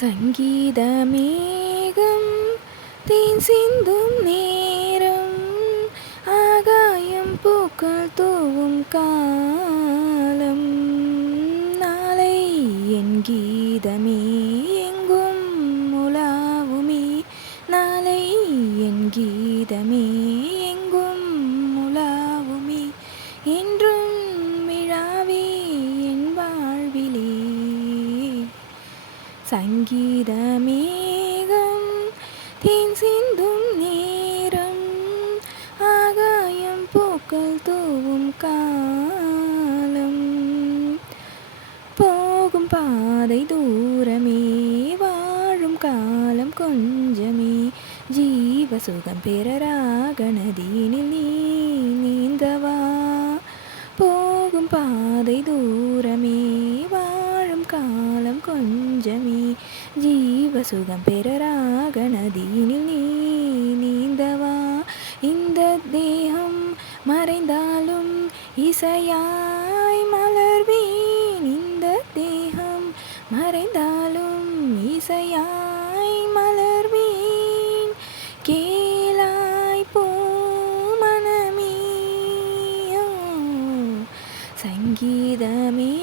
சங்கீதமேகம் தேன் சிந்தும் நேரம் ஆகாயம் பூக்கள் தூவும் காலம். நாளை என் கீதமே எங்கும் உலாவுமே நாளை என் கீதமே சங்கீதமேகம் தேன் சிந்தும் நேரம் ஆகாயம் பூக்கள் தூவும் காலம். போகும் பாதை தூரமே வாழும் காலம் கொஞ்சமே ஜீவ சுகம் பெறராக நதியினில் நீ நீந்தவா காலம் கொஞ்சமே. ஜீவசுகம் பெறராக நதியினில் நீ நீந்தவா? இந்த தேகம் மறைந்தாலும் இசையாய் மலர்வேன். இந்த தேகம் மறைந்தாலும் இசையாய் மலர்வேன். கேளாய் போ மனமே. சங்கீதமே.